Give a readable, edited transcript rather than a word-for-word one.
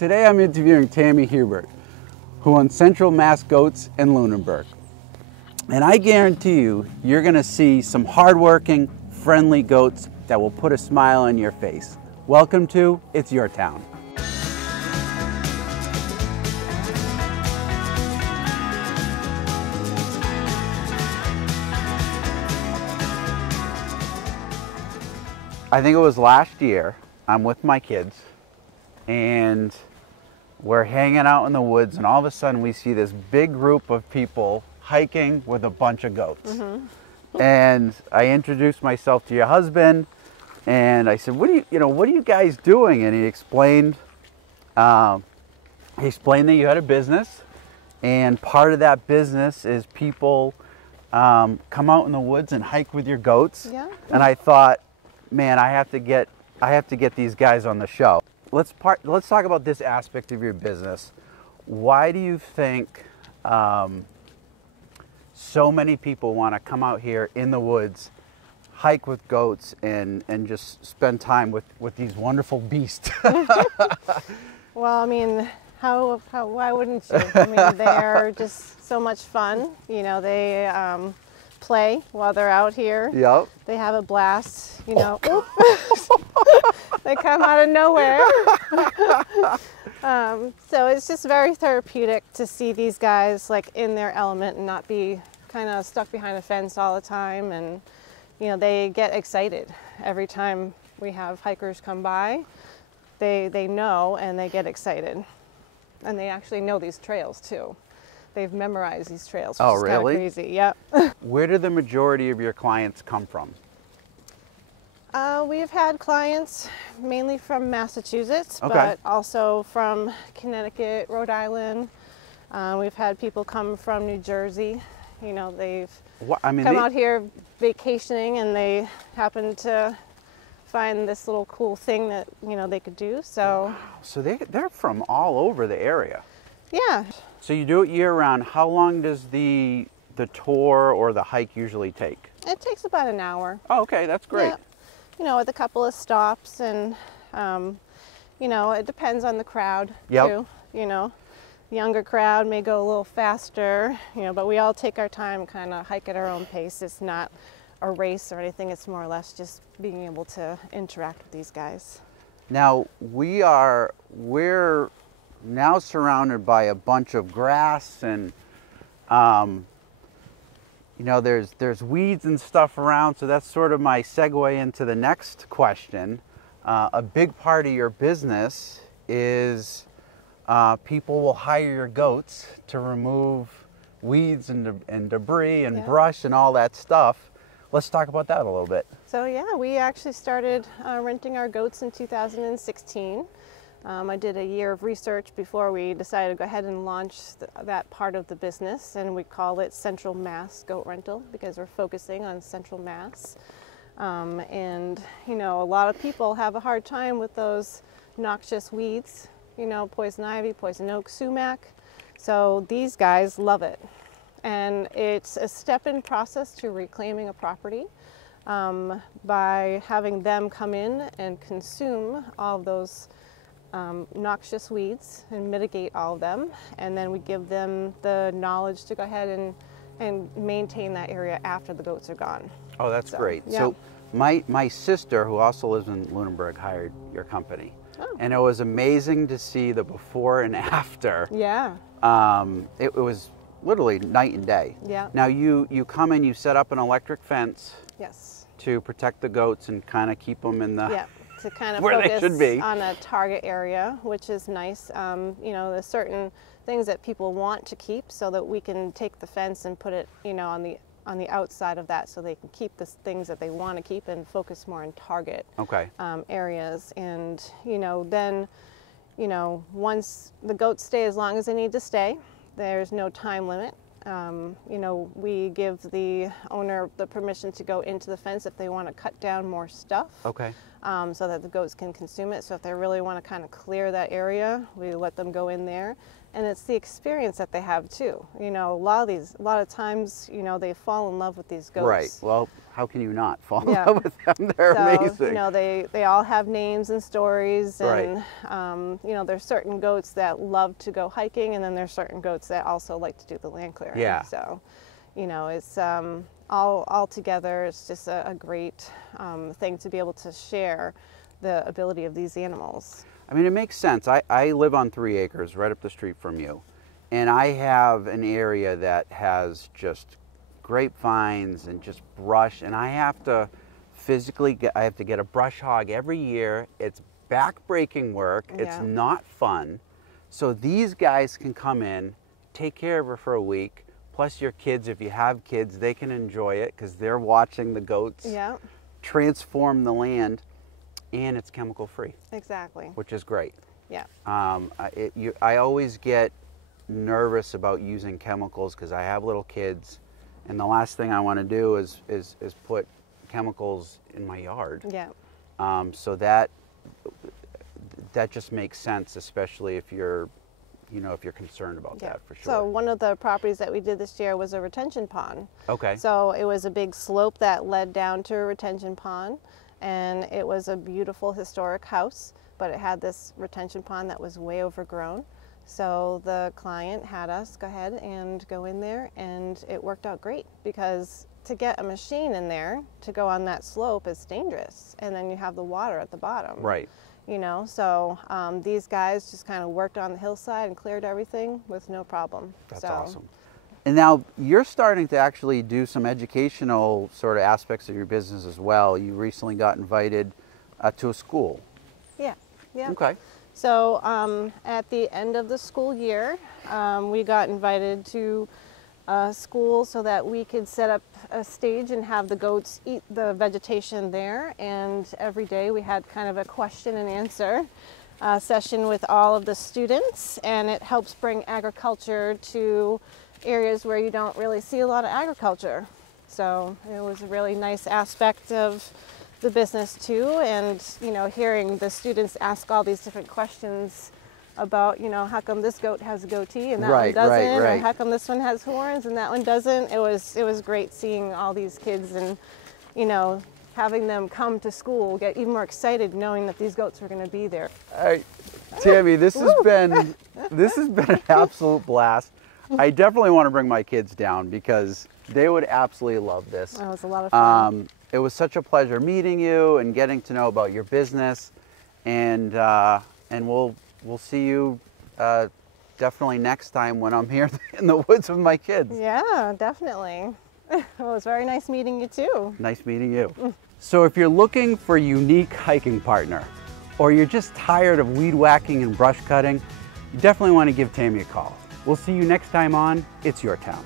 Today I'm interviewing Tammy Hebert, who owns Central Mass Goats in Lunenburg. And I guarantee you, you're gonna see some hardworking, friendly goats that will put a smile on your face. Welcome to It's Your Town. I think it was last year, I'm with my kids and we're hanging out in the woods, and all of a sudden we see this big group of people hiking with a bunch of goats. And I introduced myself to your husband and I said, what are you guys doing? And he explained that you had a business, and part of that business is people come out in the woods and hike with your goats. Yeah. And I thought, man, I have to get these guys on the show. Let's talk about this aspect of your business. Why do you think so many people want to come out here in the woods, hike with goats, and just spend time with these wonderful beasts? Well, I mean, why wouldn't you? I mean, they're just so much fun. You know, they play while they're out here. Yep. They have a blast, you know. They come out of nowhere. So it's just very therapeutic to see these guys like in their element and not be kind of stuck behind a fence all the time. And, you know, they get excited every time we have hikers come by. They know and they get excited. And they actually know these trails too. They've memorized these trails, which is kind of crazy. Yep. Where do the majority of your clients come from? We've had clients mainly from Massachusetts, Okay. but also from Connecticut, Rhode Island. We've had people come from New Jersey. You know, they've come out here vacationing and they happen to find this little cool thing that, you know, they could do. So, wow. So they're from all over the area. Yeah. So you do it year round. How long does the tour or the hike usually take? It takes about an hour. Oh, okay, that's great. Yeah. You know, with a couple of stops, and you know, it depends on the crowd too. You know, the younger crowd may go a little faster, you know, but we all take our time, kind of hike at our own pace. It's not a race or anything. It's more or less just being able to interact with these guys. Now we're now surrounded by a bunch of grass, and you know, there's weeds and stuff around, so that's sort of my segue into the next question. A big part of your business is people will hire your goats to remove weeds and debris and brush and all that stuff. Let's talk about that a little bit. So yeah, we actually started renting our goats in 2016. I did a year of research before we decided to go ahead and launch that part of the business, and we call it Central Mass Goat Rental because we're focusing on Central Mass. And you know, a lot of people have a hard time with those noxious weeds, you know, poison ivy, poison oak, sumac. So these guys love it. And it's a step-in process to reclaiming a property by having them come in and consume all of those noxious weeds and mitigate all of them, and then we give them the knowledge to go ahead and maintain that area after the goats are gone. Oh, that's great. Yeah. So my sister, who also lives in Lunenburg, hired your company. Oh. And it was amazing to see the before and after. Yeah. It was literally night and day. Yeah. Now you come in, you set up an electric fence. Yes. To protect the goats and kind of keep them in the to kind of where focus they should be on a target area, which is nice. You know, there's certain things that people want to keep, so that we can take the fence and put it, you know, on the outside of that, so they can keep the things that they want to keep and focus more on target areas. And you know, then, you know, once the goats stay as long as they need to stay, there's no time limit. You know, we give the owner the permission to go into the fence if they want to cut down more stuff. Okay. so that the goats can consume it. So if they really want to kind of clear that area, we let them go in there. And it's the experience that they have too. You know, a lot of times, you know, they fall in love with these goats. Right. Well, how can you not fall in Yeah. love with them? They're So, amazing. you know, they all have names and stories, and Right. you know, there's certain goats that love to go hiking, and then there's certain goats that also like to do the land clearing. Yeah. So, you know, it's all together. It's just a great thing to be able to share the ability of these animals. I mean, it makes sense. I live on 3 acres right up the street from you, and I have an area that has just grapevines and just brush, and I have to physically get a brush hog every year. It's back-breaking work. Yeah. It's not fun. So these guys can come in, take care of her for a week, plus your kids, if you have kids, they can enjoy it because they're watching the goats Yeah, transform the land. And it's chemical free, exactly. which is great. Yeah. I always get nervous about using chemicals because I have little kids, and the last thing I want to do is put chemicals in my yard. Yeah. So that just makes sense, especially if you're, you know, if you're concerned about that, for sure. So one of the properties that we did this year was a retention pond. Okay. So it was a big slope that led down to a retention pond, and it was a beautiful historic house, but it had this retention pond that was way overgrown. So the client had us go ahead and go in there, and it worked out great because to get a machine in there to go on that slope is dangerous, and then you have the water at the bottom. Right. You know, so these guys just kind of worked on the hillside and cleared everything with no problem. That's so awesome. And now you're starting to actually do some educational sort of aspects of your business as well. You recently got invited to a school. Yeah, yeah. Okay. So at the end of the school year, we got invited to a school so that we could set up a stage and have the goats eat the vegetation there. And every day we had kind of a question and answer session with all of the students, and it helps bring agriculture to areas where you don't really see a lot of agriculture. So it was a really nice aspect of the business too, and you know, hearing the students ask all these different questions about, you know, how come this goat has a goatee and that one doesn't, or how come this one has horns and that one doesn't. It was great seeing all these kids, and you know, having them come to school, get even more excited knowing that these goats were going to be there. Tammy, this has been an absolute blast. I definitely want to bring my kids down because they would absolutely love this. That was a lot of fun. It was such a pleasure meeting you and getting to know about your business, and we'll see you definitely next time when I'm here in the woods with my kids. Yeah, definitely. Well, it was very nice meeting you too. Nice meeting you. So if you're looking for a unique hiking partner, or you're just tired of weed whacking and brush cutting, you definitely want to give Tammy a call. We'll see you next time on It's Your Town.